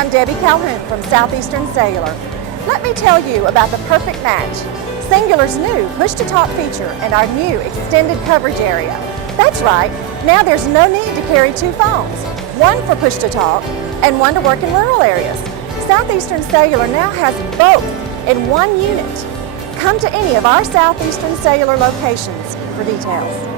I'm Debbie Calhoun from Southeastern Cellular. Let me tell you about the perfect match. Singular's new push-to-talk feature and our new extended coverage area. That's right, now there's no need to carry two phones, one for push-to-talk and one to work in rural areas. Southeastern Cellular now has both in one unit. Come to any of our Southeastern Cellular locations for details.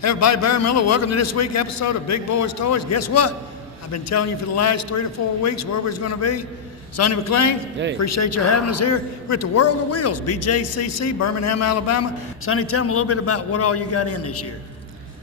Hey everybody, Barry Miller. Welcome to this week's episode of Big Boyz Toys. Guess what? I've been telling you for the last 3 to 4 weeks where we're going to be. Sonny McLean, hey. Appreciate you having us here. We're at the World of Wheels, BJCC, Birmingham, Alabama. Sonny, tell them a little bit about what all you got in this year.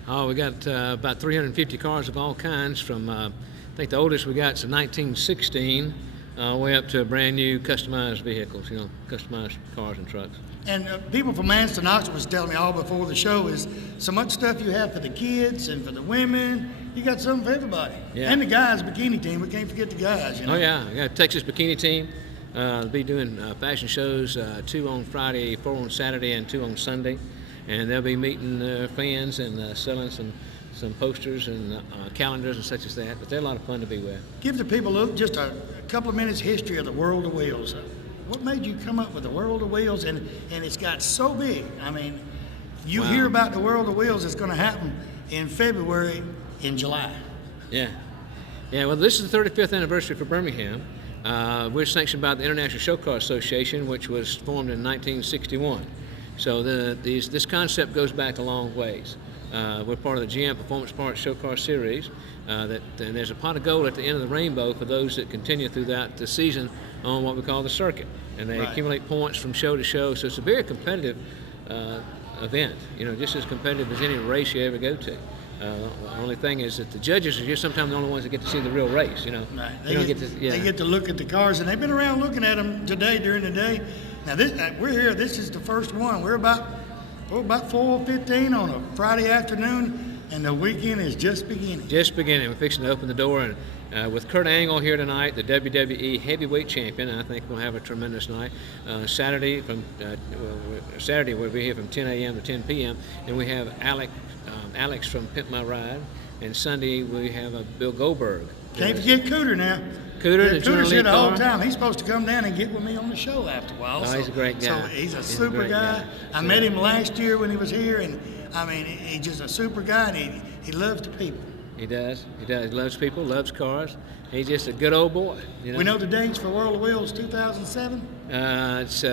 Oh, we got about 350 cars of all kinds from, I think the oldest we got is a 1916, way up to brand new customized vehicles, customized cars and trucks. And people from Manston, Knoxville was telling me all before the show is so much stuff you have for the kids and for the women. You got something for everybody. Yeah. And the guys' bikini team. We can't forget the guys. Oh, yeah. We got a Texas bikini team. They'll be doing fashion shows, 2 on Friday, 4 on Saturday, and 2 on Sunday. And they'll be meeting fans and selling some posters and calendars and such as that. But they're a lot of fun to be with. Give the people just a couple of minutes history of the World of Wheels. What made you come up with the World of Wheels? And it's got so big. I mean, you hear about the World of Wheels, it's going to happen in February, in July. Yeah. Yeah, well, this is the 35th anniversary for Birmingham. We're sanctioned by the International Show Car Association, which was formed in 1961. So this concept goes back a long ways. We're part of the GM Performance Parts Show Car Series. And there's a pot of gold at the end of the rainbow for those that continue throughout the season on what we call the circuit. And they accumulate points from show to show. So it's a very competitive event, just as competitive as any race you ever go to. The only thing is that the judges are just sometimes the only ones that get to see the real race, Right. They get to look at the cars, and they've been around looking at them today during the day. Now, we're here. This is the first one. We're about 4:15 on a Friday afternoon, and the weekend is just beginning. Just beginning. We're fixing to open the door, and with Kurt Angle here tonight, the WWE Heavyweight Champion, I think we'll have a tremendous night. Saturday we'll be here from 10 a.m. to 10 p.m., and we have Alex from Pimp My Ride, and Sunday we have Bill Goldberg. Can't forget Cooter now. Cooter's here the whole time. He's supposed to come down and get with me on the show after a while. He's a great guy. So he's a super guy. I met him last year when he was here, and I mean, he's just a super guy, and he loves the people. He does. He loves people, loves cars. He's just a good old boy. We know the dates for World of Wheels 2007? It's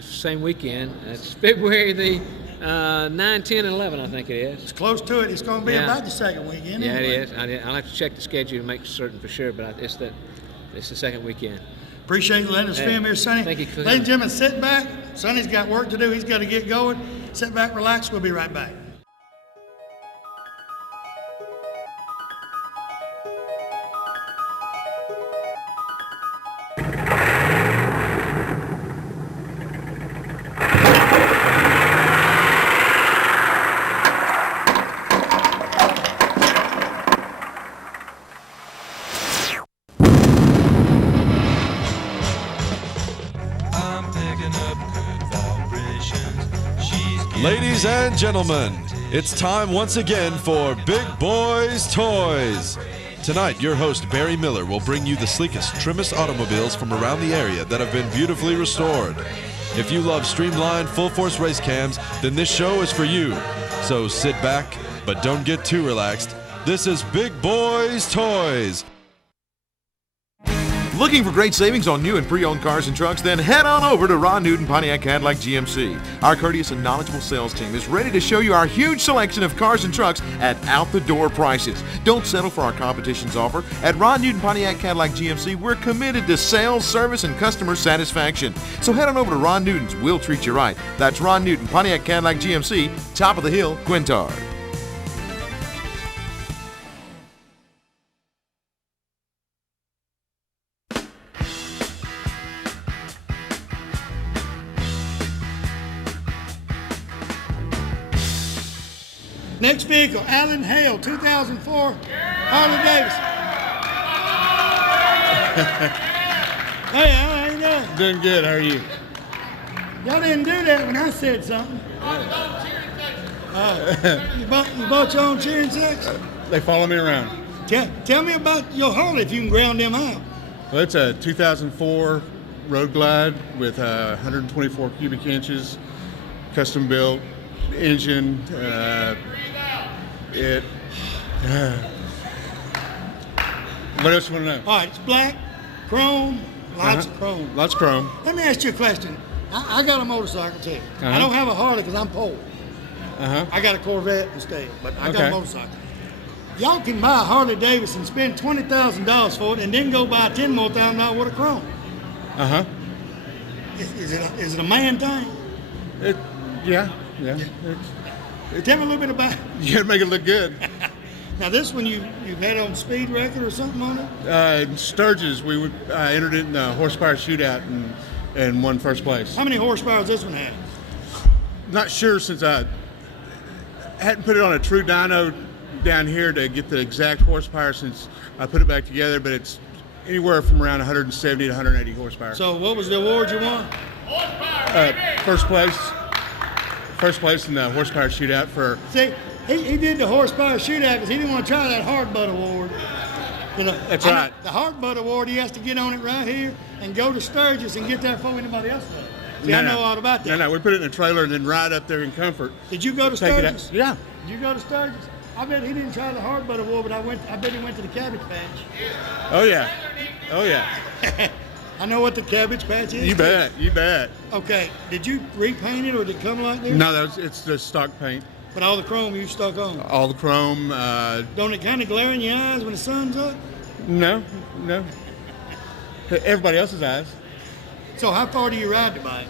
same weekend. It's February the 9, 10, and 11, I think it is. It's close to it. It's going to be about the second weekend. Yeah, anyway. It is. I'll have to check the schedule to make certain for sure, but it's the second weekend. Appreciate you letting us film here, Sonny. Thank you. Ladies and gentlemen, sit back. Sonny's got work to do. He's got to get going. Sit back, relax. We'll be right back. Ladies and gentlemen, it's time once again for Big Boyz Toys. Tonight, your host Barry Miller will bring you the sleekest, trimmest automobiles from around the area that have been beautifully restored. If you love streamlined, full-force race cams, then this show is for you. So sit back, but don't get too relaxed. This is Big Boyz Toys. Looking for great savings on new and pre-owned cars and trucks? Then head on over to Ron Newton Pontiac Cadillac GMC. Our courteous and knowledgeable sales team is ready to show you our huge selection of cars and trucks at out-the-door prices. Don't settle for our competition's offer. At Ron Newton Pontiac Cadillac GMC, we're committed to sales, service, and customer satisfaction. So head on over to Ron Newton's. We'll treat you right. That's Ron Newton Pontiac Cadillac GMC, top of the hill, Quintard. Next vehicle, Alan Hale, 2004 Harley Davidson. Hey, how you doing? Doing good. How are you? Y'all didn't do that when I said something. You bought your own cheering section? They follow me around. Tell me about your Harley if you can ground them out. Well, it's a 2004 Road Glide with 124 cubic inches, custom built engine. What else you want to know? All right, it's black, chrome, lots of chrome. Lots of chrome. Let me ask you a question. I got a motorcycle too. I Uh-huh. don't have a Harley because I'm poor. Uh-huh. I got a Corvette instead, but I got Okay. a motorcycle. Y'all can buy a Harley Davidson, spend $20,000 for it, and then go buy $10,000 more worth of chrome. Uh-huh. Is it a man thing? Yeah. Tell me a little bit about it. You gotta make it look good. Now this one you had on speed record or something on it? In Sturgis, we entered it in the horsepower shootout and won first place. How many horsepower does this one have? Not sure since I hadn't put it on a true dyno down here to get the exact horsepower since I put it back together, but it's anywhere from around 170 to 180 horsepower. So what was the award you won? First place in the horsepower shootout for. See, he did the horsepower shootout because he didn't want to try that hard butt award. You know, That's right. The hard butt award, he has to get on it right here and go to Sturgis and get there before anybody else does. See, I know all about that. No, we put it in a trailer and then ride up there in comfort. Did you go to Take it out. Sturgis? Yeah. Did you go to Sturgis? I bet he didn't try the hard butt award, but I bet he went to the Cabbage Patch. Oh yeah. I know what the Cabbage Patch is. You bet. Okay, did you repaint it or did it come like this? No, it's the stock paint. But all the chrome you stuck on. All the chrome. Don't it kind of glare in your eyes when the sun's up? No. Everybody else's eyes. So how far do you ride the bike?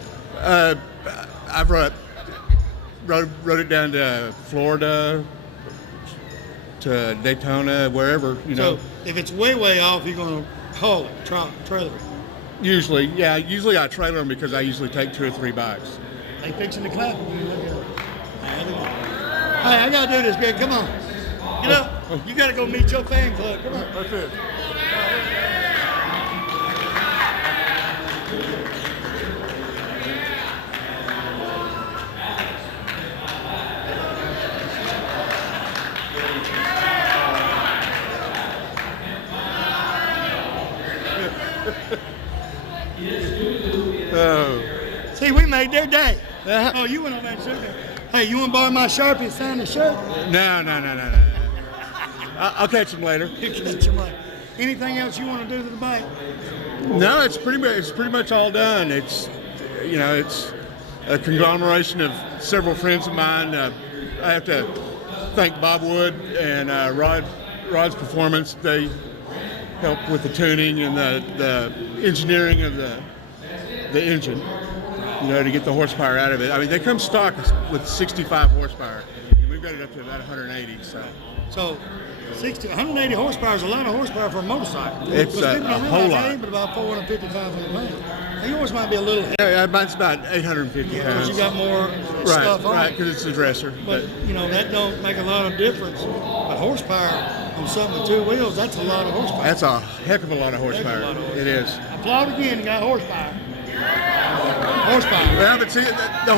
I've rode it down to Florida, to Daytona, wherever, you know. So if it's way off, you're going to haul it, trailer it. Usually I trailer them because I usually take 2 or 3 bikes. They fixing the clap. Hey, I got to do this, man. Come on. Get up. You got to go meet your fan club. Come on. That's it. See, we made their day. Oh, you went on that shirt. Hey, you want to borrow my Sharpie and sign the shirt? No. I'll catch them later. Anything else you want to do to the bike? No, it's pretty much all done. It's a conglomeration of several friends of mine. I have to thank Bob Wood and Rod's Performance. They helped with the tuning and the engineering of the engine, to get the horsepower out of it. I mean, they come stock with 65 horsepower, and we've got it up to about 180. So 180 horsepower is a lot of horsepower for a motorcycle. It's a whole lot. But about 450, 500 pounds. Now, yours might be a little heavy. Yeah, mine's about 850 pounds. Because you got more stuff on Right, it. because it's a dresser. But, that don't make a lot of difference. But horsepower on something with 2 wheels, that's a lot of horsepower. That's a heck of a lot of horsepower. It is. Applaud again, you got horsepower. Horsepower. Well, but see, the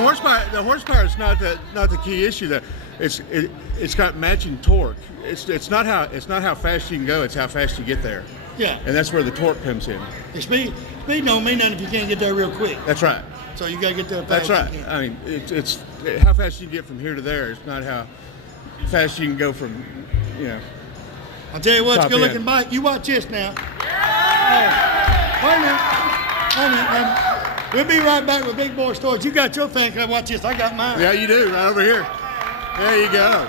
horsepower is not the key issue. There, it's got matching torque. It's not how fast you can go. It's how fast you get there. Yeah. And that's where the torque comes in. The speed don't mean nothing if you can't get there real quick. That's right. So you got to get there fast. That's right. I mean, it's how fast you can get from here to there. It's not how fast you can go from, I'll tell you what, it's a top good-looking end. bike. You watch this now. Wait a minute. We'll be right back with Big Boyz Toyz. You got your fan club. Watch this. I got mine. Yeah, you do, right over here. There you go.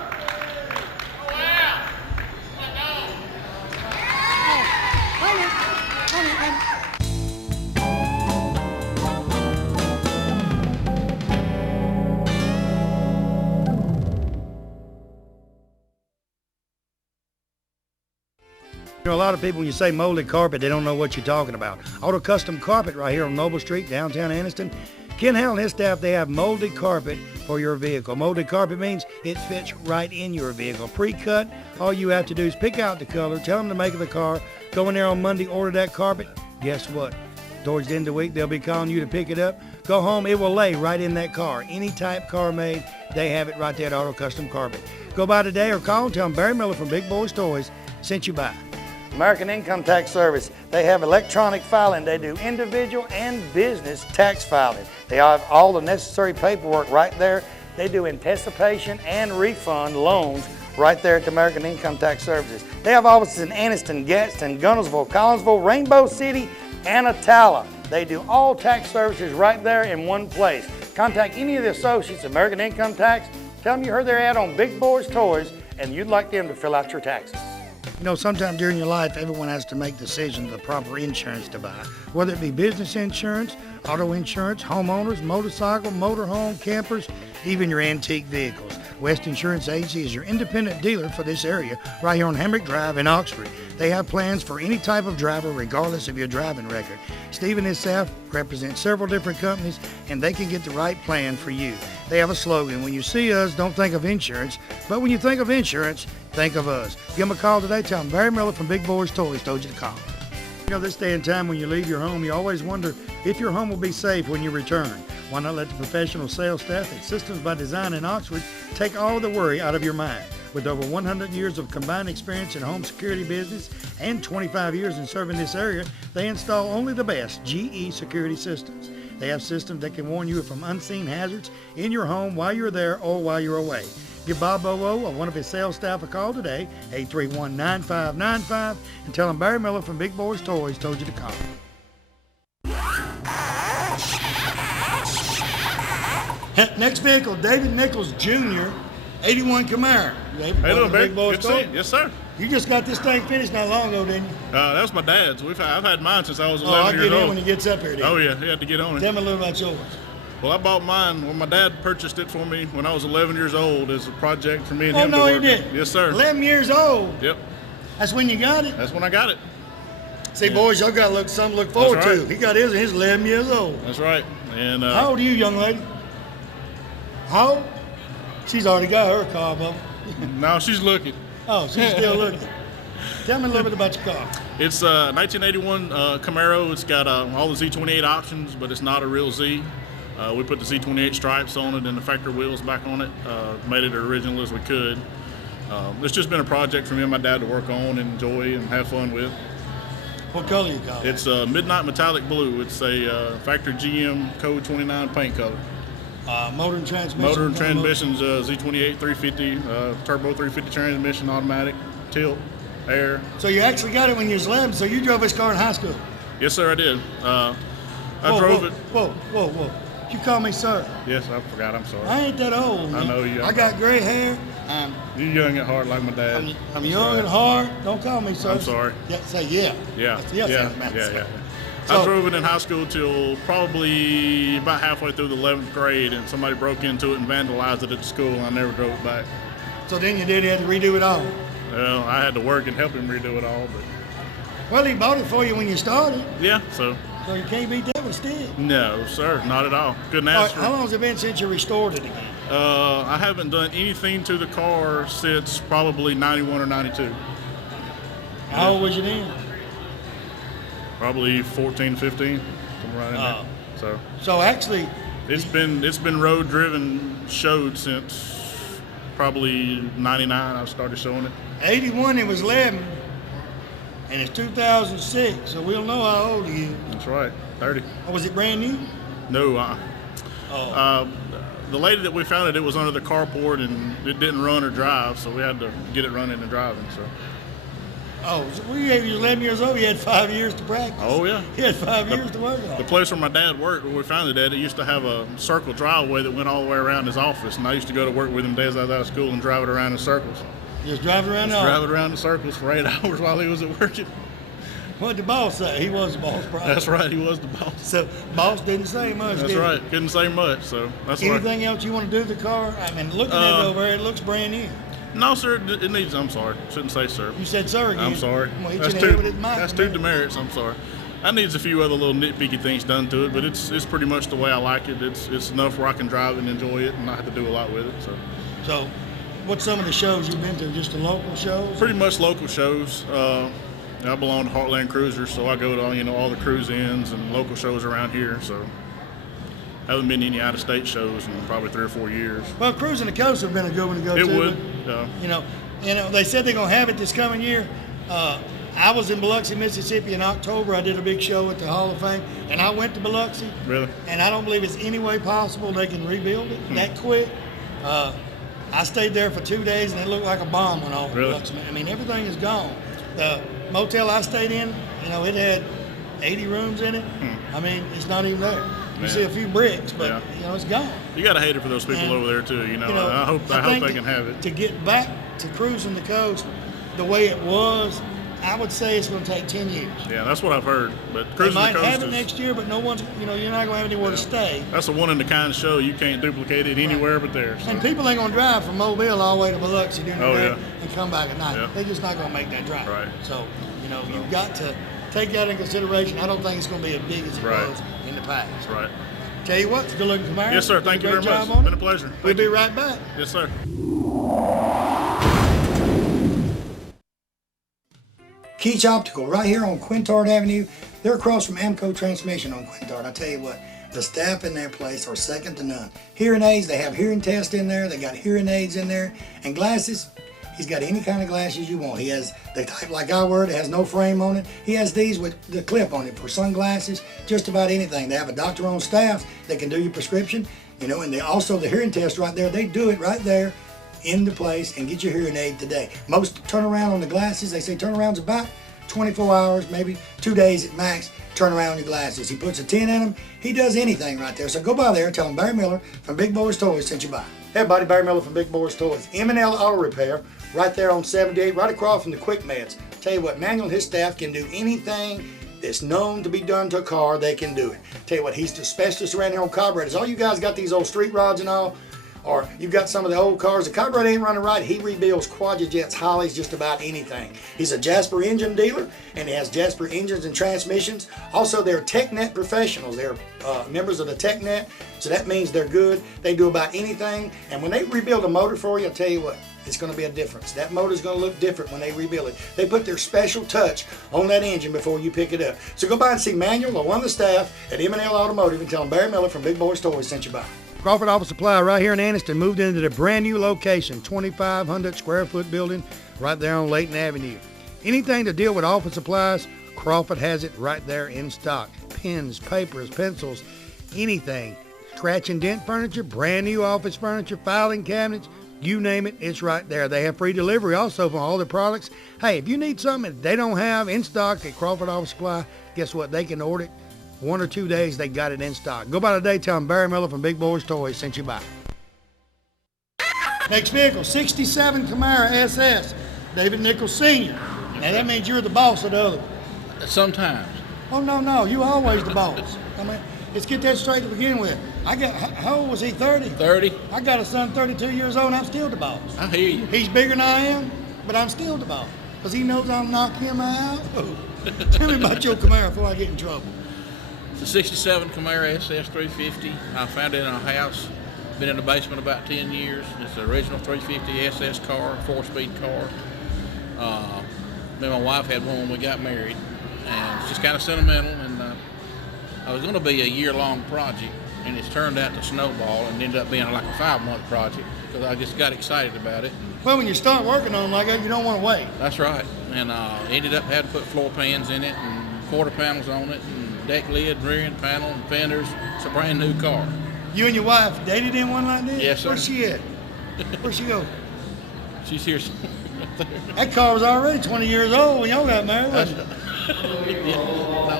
A lot of people, when you say molded carpet, they don't know what you're talking about. Auto Custom Carpet right here on Noble Street, downtown Anniston. Ken Howell and his staff, they have molded carpet for your vehicle. Molded carpet means it fits right in your vehicle. Pre-cut, all you have to do is pick out the color, tell them the make of the car, go in there on Monday, order that carpet. Guess what? Towards the end of the week, they'll be calling you to pick it up. Go home, it will lay right in that car. Any type car made, they have it right there at Auto Custom Carpet. Go by today or call and tell them Barry Miller from Big Boyz Toys sent you by. American Income Tax Service. They have electronic filing. They do individual and business tax filing. They have all the necessary paperwork right there. They do anticipation and refund loans right there at the American Income Tax Services. They have offices in Anniston, Gadsden, Gunnersville, Collinsville, Rainbow City, and Attala. They do all tax services right there in one place. Contact any of the associates of American Income Tax. Tell them you heard their ad on Big Boyz Toys and you'd like them to fill out your taxes. You know, sometime during your life, everyone has to make decisions of the proper insurance to buy, whether it be business insurance, auto insurance, homeowners, motorcycle, motorhome, campers, even your antique vehicles. West Insurance Agency is your independent dealer for this area right here on Hamrick Drive in Oxford. They have plans for any type of driver regardless of your driving record. Steve and his staff represent several different companies and they can get the right plan for you. They have a slogan, when you see us, don't think of insurance, but when you think of insurance, think of us. Give them a call today, tell them Barry Miller from Big Boyz Toys told you to call. You know, this day and time when you leave your home, you always wonder if your home will be safe when you return. Why not let the professional sales staff at Systems by Design in Oxford take all the worry out of your mind. With over 100 years of combined experience in home security business and 25 years in serving this area, they install only the best GE security systems. They have systems that can warn you from unseen hazards in your home while you're there or while you're away. Give Bob Bowo or one of his sales staff a call today, 831-9595, and tell him Barry Miller from Big Boyz Toys told you to call. Next vehicle, David Nichols Jr., 81 Camaro. David, Hey, little Big Big. Boyz Good to see Toys. you. Yes, sir. You just got this thing finished not long ago, didn't you? That was my dad's. I've had mine since I was Oh, I'll 11 get years in when old. he gets up here. Then. Oh, yeah. He had to get on Tell it. me a little about yours. Well, I bought mine when my dad purchased it for me when I was 11 years old as a project for me and Oh, him no, to he work. didn't. Yes, sir. 11 years old. Yep. That's when you got it. That's when I got it. See, Yeah. boys, y'all got something to look forward That's right. to. He got his, and he's 11 years old. That's right. And How old are you, young lady? How old? She's already got her car, Bo. now she's looking. Oh, she's still looking. Tell me a little bit about your car. It's a 1981 Camaro. It's got all the Z28 options, but it's not a real Z. We put the Z28 stripes on it and the factory wheels back on it. Made it original as we could. It's just been a project for me and my dad to work on and enjoy and have fun with. What color you got? It's a midnight metallic blue. It's a factory GM code 29 paint color. Motor and transmission. Motor and transmission's Z28 350, turbo 350 transmission, automatic, tilt, air. So you actually got it when you was 11, so you drove this car in high school? Yes, sir, I did. I Whoa, drove whoa, it. Whoa. You call me sir. Yes, I forgot. I'm sorry. I ain't that old. I know you. I got gray hair. You're young at heart like my dad. I'm young at heart. Don't call me sir. I'm sorry. Yeah, say yeah. Yeah. That's yes Yeah. in the mouth. Yeah. So- I drove it in high school till probably about halfway through the 11th grade, and somebody broke into it and vandalized it at the school, and I never drove it back. So then you had to redo it all. Well, I had to work and help him redo it all, but Well, he bought it for you when you started, yeah, so so you can't beat that with Steve. no, sir, not at all. Couldn't All right, ask for how long has it been since you restored it again? I haven't done anything to the car since probably 91 or 92. How old was you then? Probably 14, 15, somewhere right in there. So So actually, it's been road driven, showed since probably 99. I started showing it. 81 it was 11, and it's 2006, so we'll know how old you are. That's right, 30. Or was it brand new? No, Oh. the lady that we found it was under the carport and it didn't run or drive, so we had to get it running and driving. So. Oh, so when you was 11 years old, you had 5 years to practice. Oh yeah. You had 5 years to work on. The place where my dad worked, where we found it at, it used to have a circle driveway that went all the way around his office, and I used to go to work with him days I was out of school and drive it around in circles. Just driving around the Drive office. it around in circles for 8 hours while he was at work. What'd the boss say? He was the boss, probably. That's right, he was the boss. So, boss didn't say much, That's did he? right, couldn't say much, so that's why. Anything else you want to do to the car? I mean, looking at it over there, it looks brand new. No, sir, it needs, I'm sorry, shouldn't say sir. You said sir again. I'm sorry. I'm gonna hit That's you in the head with two, his mic that's in a two minute. demerits, I'm sorry. That needs a few other little nitpicky things done to it, but it's pretty much the way I like it. It's enough where I can drive and enjoy it and not have to do a lot with it, so. So, what's some of the shows you've been to? Just the local shows? Pretty much local shows. I belong to Heartland Cruisers, so I go to all the cruise ins and local shows around here. So Haven't been to any out-of-state shows in probably 3 or 4 years. Well, Cruising the Coast would have been a good one to go to. It would. But, you know, they said they're going to have it this coming year. I was in Biloxi, Mississippi in October. I did a big show at the Hall of Fame, and I went to Biloxi. Really? And I don't believe it's any way possible they can rebuild it that quick. I stayed there for 2 days, and it looked like a bomb went off. Really? Biloxi. I mean, everything is gone. The motel I stayed in, you know, it had 80 rooms in it. I mean, it's not even there. You see a few bricks, but you know, it's gone. You got to hate it for those people over there too. You know, I hope they can have it. To get back to Cruising the Coast the way it was, I would say it's going to take 10 years. Yeah, that's what I've heard. But They Cruising the might Coast have it next year, but no one's, you know, you're not going to have anywhere to stay. That's a one-in-a-kind show. You can't duplicate it anywhere but there. So. And people ain't going to drive from Mobile all the way to Biloxi during the day yeah. and come back at night. Yeah. They're just not going to make that drive. Right. So, you know, you've got to take that in consideration. I don't think it's going to be as big as it was in the past. Right. Tell you what, it's a good looking Camaro. Yes, sir. Thank you very much. It's Been a pleasure. We'll be right back. Yes, sir. Keach Optical, right here on Quintard Avenue. They're across from Amco Transmission on Quintard. I tell you what, the staff in their place are second to none. Hearing aids, they have hearing tests in there. They got hearing aids in there. And glasses, he's got any kind of glasses you want. He has the type like I wear, it has no frame on it. He has these with the clip on it for sunglasses, just about anything. They have a doctor on staff that can do your prescription, you know, and they also the hearing test right there. They do it right there in the place and get your hearing aid today. Most turnaround on the glasses, they say turnaround's about 24 hours, maybe 2 days at max, turn around your glasses. He puts a 10 in them. He does anything right there. So go by there and tell him Barry Miller from Big Boyz Toyz sent you by. Hey everybody, Barry Miller from Big Boyz Toyz. M&L Auto Repair, right there on 78, right across from the Quick Meds. Tell you what, Manuel and his staff can do anything that's known to be done to a car, they can do it. Tell you what, he's the specialist around here on carburetors. All you guys got these old street rods and all, or you've got some of the old cars, the carburetor ain't running right, he rebuilds Quadrajets, Hollies, just about anything. He's a Jasper engine dealer, and he has Jasper engines and transmissions. Also, they're TechNet professionals. They're members of the TechNet, so that means they're good. They do about anything, and when they rebuild a motor for you, I'll tell you what, it's going to be a difference. That motor's going to look different when they rebuild it. They put their special touch on that engine before you pick it up. So go by and see Manuel or one of the staff at M&L Automotive and tell them Barry Miller from Big Boyz Toyz sent you by. Crawford Office Supply right here in Anniston moved into the brand new location, 2,500 square foot building right there on Layton Avenue. Anything to deal with office supplies, Crawford has it right there in stock. Pens, papers, pencils, anything. Scratch and dent furniture, brand new office furniture, filing cabinets, you name it, it's right there. They have free delivery also for all their products. Hey, if you need something that they don't have in stock at Crawford Office Supply, guess what? They can order it. 1 or 2 days, they got it in stock. Go by today, tell them Barry Miller from Big Boyz Toyz sent you by. Next vehicle, 67 Camaro SS, David Nichols Sr. Now that means you're the boss of the other one. Sometimes. Oh, no, you always the boss. I mean, let's get that straight to begin with. How old was he, 30? 30. I got a son 32 years old and I'm still the boss. I hear you. He's bigger than I am, but I'm still the boss. Because he knows I'll knock him out. Tell me about your Camaro before I get in trouble. It's a 67 Camaro SS 350. I found it in a house. Been in the basement about 10 years. It's the original 350 SS car, 4-speed car. Me and my wife had one when we got married. And it's just kind of sentimental. And I was going to be a year-long project. And it's turned out to snowball and ended up being like a 5-month project. Because I just got excited about it. Well, when you start working on them like that, you don't want to wait. That's right. And ended up having to put floor pans in it and quarter panels on it. And deck lid, rear end panel, and fenders. It's a brand new car. You and your wife dated in one like this? Yes, sir. Where's she at? Where's she go? She's here. That car was already 20 years old when y'all got married, wasn't it?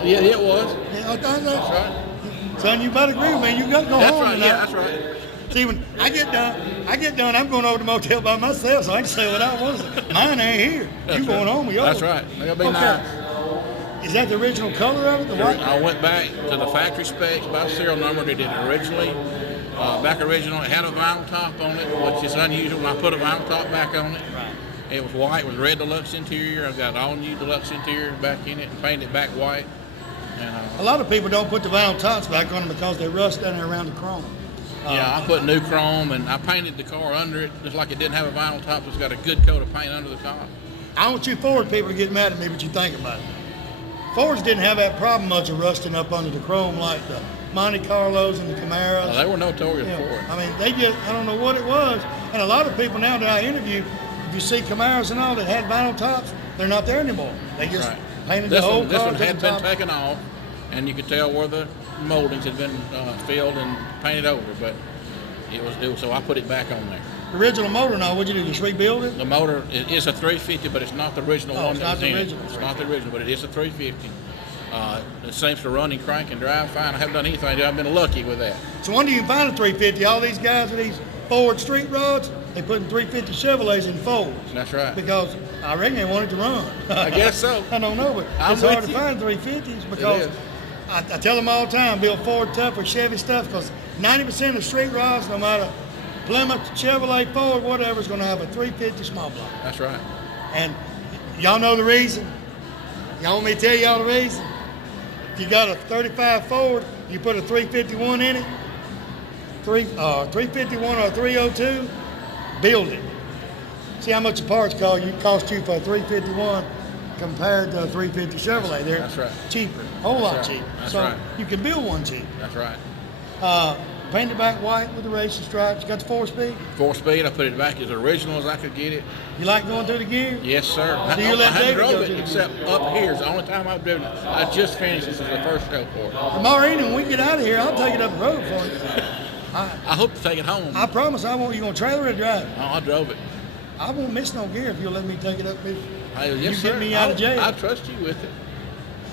Yeah, it was. Yeah, I thought That's so. right. Son, you better agree with me. You got to go That's home right. tonight. Yeah, that's right. See, when I get done, I'm going over to the motel by myself, so I can say what I want to say. Mine ain't here. You going home with yours. That's right. They gotta be nice. Is that the original color of it, the white? I went back to the factory specs by serial number they did it originally. Back original, it had a vinyl top on it, which is unusual when I put a vinyl top back on it. Right. It was white with red deluxe interior. I've got all new deluxe interior back in it and painted it back white. And, A lot of people don't put the vinyl tops back on them because they rust down there around the chrome. yeah, I put new chrome and I painted the car under it just like it didn't have a vinyl top. It's got a good coat of paint under the top. I want you Ford people to get mad at me, but you think about it. Fords didn't have that problem much of rusting up under the chrome like the Monte Carlos and the Camaros. They were notorious for it. I mean, I don't know what it was. And a lot of people now that I interview, if you see Camaros and all that had vinyl tops, they're not there anymore. They just painted the whole car. This one had been taken off, and you could tell where the moldings had been filled and painted over, but it was so I put it back on there. The original motor now, what'd you do, just rebuild it? The motor is a 350, but it's not the original one. It's not the original. It's not the original, but it is a 350. It seems to run and crank and drive fine. I haven't done anything. I've been lucky with that. So when do you find a 350? All these guys with these Ford street rods, they putting 350 Chevrolets in Fords. That's right. Because I reckon they want it to run. I guess so. I don't know, but it's hard to find 350s because I tell them all the time, build Ford tough with Chevy stuff because 90% of street rods, no matter Plymouth, Chevrolet, Ford, whatever, is going to have a 350 small block. That's right. And y'all know the reason. Y'all want me to tell y'all the reason? If you got a 35 Ford, you put a 351 in it, 351 or a 302, build it. See how much the parts cost you for a 351 compared to a 350 Chevrolet. They're cheaper, a whole lot cheaper. That's so right. you can build one cheap. That's right. Painted back white with the racing stripes. You got the 4-speed? 4-speed. I put it back as original as I could get it. You like going through the gear? Yes, sir. So you let I David drove go it through the except gear? up here is the only time I've driven it. I just finished this as the first show for it. Tomorrow evening when we get out of here, I'll take it up the road for you. I hope to take it home. I promise I won't. You gonna trailer it or drive it? Oh, I drove it. I won't miss no gear if you'll let me take it up with you. Yes, you sir. get me out of jail. I trust you with it.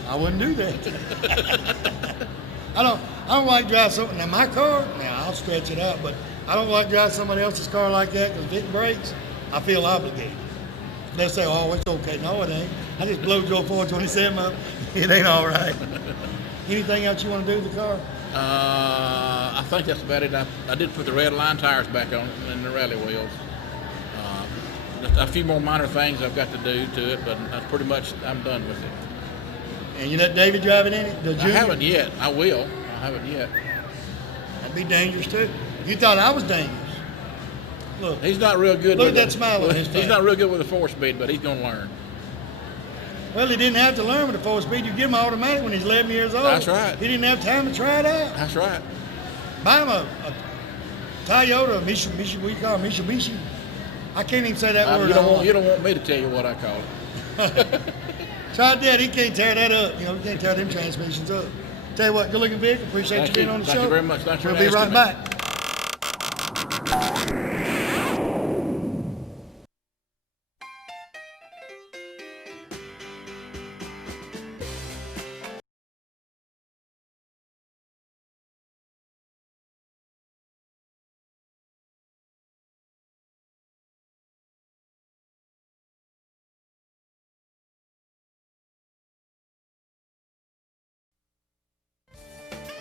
I wouldn't do that. I don't like drive something. Now my car, I'll stretch it out, but I don't like drive somebody else's car like that because if it breaks, I feel obligated. They'll say, oh, it's okay. No, it ain't. I just blew Joe 427 up. It ain't all right. Anything else you want to do with the car? I think that's about it. I did put the red line tires back on it and the rally wheels. A few more minor things I've got to do to it, but that's pretty much I'm done with it. And you let David drive it in it? The I junior? haven't yet. I will. I haven't yet. That'd be dangerous too. You thought I was dangerous. Look, he's not real good. Look with at that smile on his face. He's not real good with a 4-speed, but he's going to learn. Well, he didn't have to learn with the 4-speed. You give him automatic when he's 11 years old. That's right. He didn't have time to try it out. That's right. Buy him a Toyota, Mitsubishi, we call it Mitsubishi. I can't even say that word. You don't want me to tell you what I call it. Try that. He can't tear that up. You know, he can't tear them transmissions up. Tell you what, good looking vehicle. Appreciate you being on the show. Thank you very much. Thanks for We'll be right asking me. back.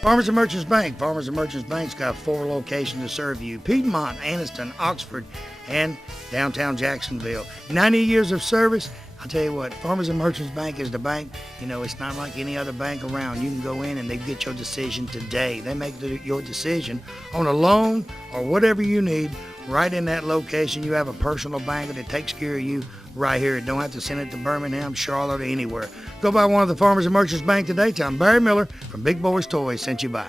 Farmers and Merchants Bank. Farmers and Merchants Bank's got 4 locations to serve you. Piedmont, Anniston, Oxford, and downtown Jacksonville. 90 years of service. I'll tell you what, Farmers and Merchants Bank is the bank. You know, it's not like any other bank around. You can go in and they get your decision today. They make your decision on a loan or whatever you need right in that location. You have a personal banker that takes care of you right here. You don't have to send it to Birmingham, Charlotte, or anywhere. Go by one of the Farmers and Merchants Bank today. Tell them Barry Miller from Big Boyz Toyz sent you by.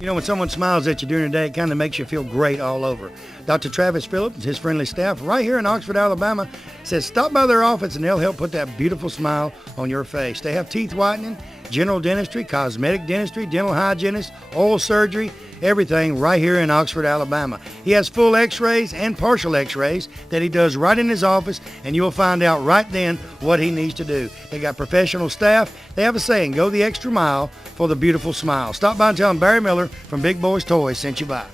You know, when someone smiles at you during the day, it kind of makes you feel great all over. Dr. Travis Phillips and his friendly staff right here in Oxford, Alabama, says stop by their office and they'll help put that beautiful smile on your face. They have teeth whitening, general dentistry, cosmetic dentistry, dental hygienist, oral surgery, everything right here in Oxford, Alabama. He has full x-rays and partial x-rays that he does right in his office, and you'll find out right then what he needs to do. They got professional staff. They have a saying, go the extra mile for the beautiful smile. Stop by and tell them Barry Miller from Big Boyz Toyz sent you by.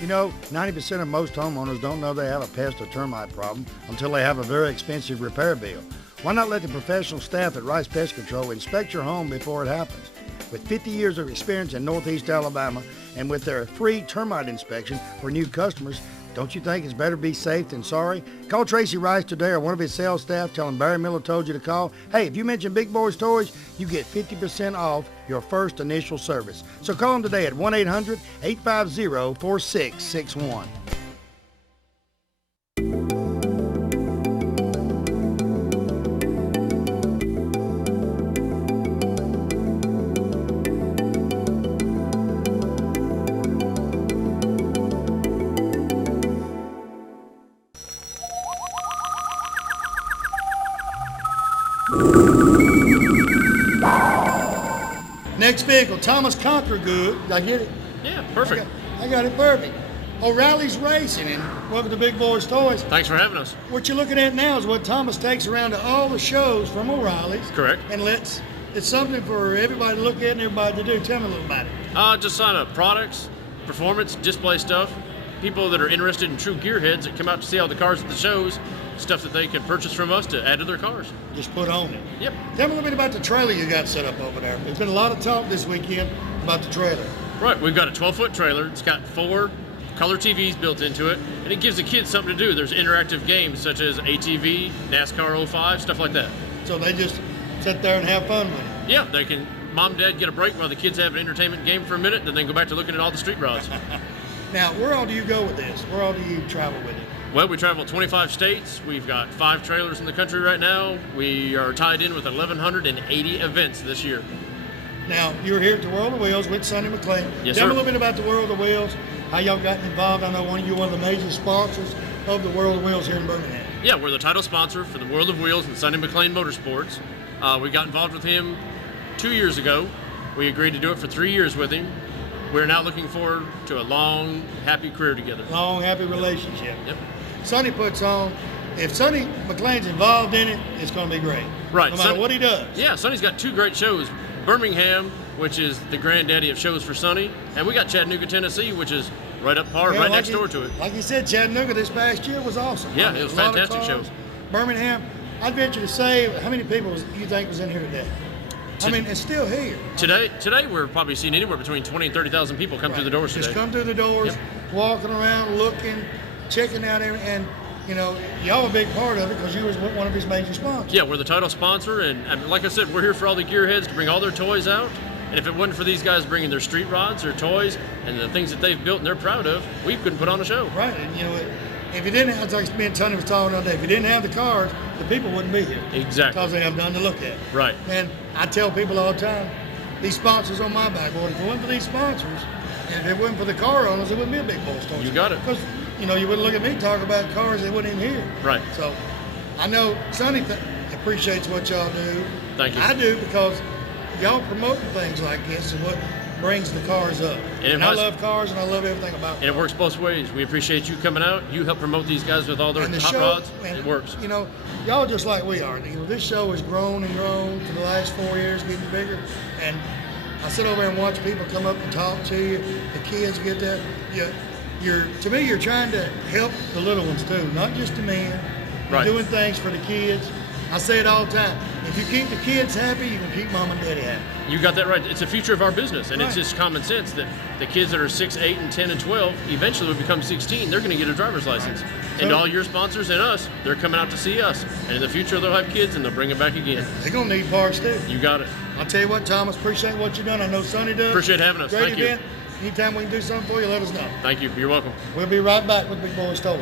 You know, 90% of most homeowners don't know they have a pest or termite problem until they have a very expensive repair bill. Why not let the professional staff at Rice Pest Control inspect your home before it happens? With 50 years of experience in Northeast Alabama and with their free termite inspection for new customers, don't you think it's better be safe than sorry? Call Tracy Rice today or one of his sales staff. Tell him Barry Miller told you to call. Hey, if you mention Big Boyz Toyz, you get 50% off your first initial service. So call him today at 1-800-850-4661. Next vehicle, Thomas Conquergood. Did I get it? Yeah, perfect. I got it perfect. O'Reilly's Racing, and welcome to Big Boys Toys. Thanks for having us. What you're looking at now is what Thomas takes around to all the shows from O'Reilly's. Correct. And it's something for everybody to look at and everybody to do. Tell me a little about it. Just sign up products, performance, display stuff, people that are interested in true gearheads that come out to see all the cars at the shows, stuff that they can purchase from us to add to their cars. Just put on it. Yep. Tell me a little bit about the trailer you got set up over there. There's been a lot of talk this weekend about the trailer. Right, we've got a 12-foot trailer. It's got 4 color TVs built into it, and it gives the kids something to do. There's interactive games such as ATV, NASCAR 05, stuff like that. So they just sit there and have fun with it. Yeah, they can, mom and dad get a break while the kids have an entertainment game for a minute, then they go back to looking at all the street rods. Now, where all do you go with this? Where all do you travel with it? Well, we travel 25 states. We've got 5 trailers in the country right now. We are tied in with 1,180 events this year. Now, you're here at the World of Wheels with Sonny McLean. Yes, Tell me sir. a little bit about the World of Wheels, how y'all got involved. I know you're one of the major sponsors of the World of Wheels here in Birmingham. Yeah, we're the title sponsor for the World of Wheels and Sonny McLean Motorsports. We got involved with him 2 years ago. We agreed to do it for 3 years with him. We're now looking forward to a long, happy career together. Long, happy relationship. Yep. Sonny puts on, if Sonny McLean's involved in it, it's going to be great. Right. No matter what he does. Yeah, Sonny's got 2 great shows. Birmingham, which is the granddaddy of shows for Sonny, and we got Chattanooga, Tennessee, which is right up par, Yeah, right like next door to it. Like you said, Chattanooga this past year was awesome. Yeah, it was a lot of fantastic cars. show. Birmingham, I'd venture to say, how many people you think was in here today? I mean, it's still here. Today we're probably seeing anywhere between 20 and 30,000 people come through the doors today. Just come through the doors, Yep. walking around, looking, checking out everything, and you know, y'all a big part of it because you was one of his major sponsors. Yeah, we're the title sponsor, and like I said, we're here for all the gearheads to bring all their toys out. And if it wasn't for these guys bringing their street rods, their toys, and the things that they've built and they're proud of, we couldn't put on a show. Right, and you know, if you didn't have, like me and Tony was talking all day, if you didn't have the cars, the people wouldn't be here. Exactly. Because they have nothing to look at. Right. And I tell people all the time, these sponsors on my backboard, if it wasn't for these sponsors, and if it wasn't for the car owners, it wouldn't be a big Boyz Toys. You got it. Because, you know, you wouldn't look at me talk about cars, they wouldn't even hear. Right. So, I know Sonny appreciates what y'all do. Thank you. I do because y'all promoting things like this is what brings the cars up. And I love cars and I love everything about cars. And it works both ways. We appreciate you coming out. You help promote these guys with all their And the hot show, rods. and, It works. You know, y'all just like we are. You know, this show has grown and grown for the last 4 years, getting bigger. And I sit over and watch people come up and talk to you. The kids get that. To me, you're trying to help the little ones too, not just the men. You're Right. doing things for the kids. I say it all the time. If you keep the kids happy, you can keep mom and daddy happy. You got that right. It's the future of our business, and it's Right. just common sense that the kids that are 6, 8, and 10, and 12 eventually will become 16. They're going to get a driver's license. And So- all your sponsors and us, they're coming out to see us. And in the future, they'll have kids, and they'll bring them back again. They're gonna need parts too. You got it. I'll tell you what, Thomas, appreciate what you've done. I know Sonny does. Appreciate having us. Great Thank you. event. Anytime we can do something for you, let us know. Thank you. You're welcome. We'll be right back with Big Boyz Toys.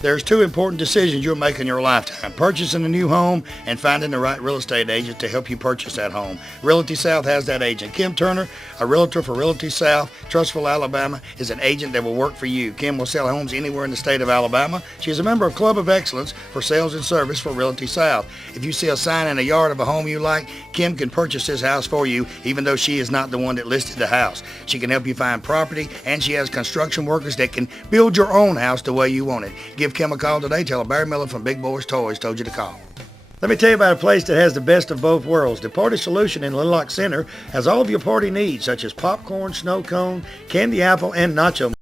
There's 2 important decisions you'll make in your lifetime: purchasing a new home and finding the right real estate agent to help you purchase that home. Realty South has that agent. Kim Turner, a realtor for Realty South, Trussville, Alabama, is an agent that will work for you. Kim will sell homes anywhere in the state of Alabama. She is a member of Club of Excellence for Sales and Service for Realty South. If you see a sign in a yard of a home you like, Kim can purchase this house for you, even though she is not the one that listed the house. She can help you find property, and she has construction workers that can build your own house the way you want it. Give Kim a call today. Tell her Barry Miller from Big Boyz Toys told you to call. Let me tell you about a place that has the best of both worlds. The Party Solution in Little Rock Center has all of your party needs, such as popcorn, snow cone, candy apple, and nacho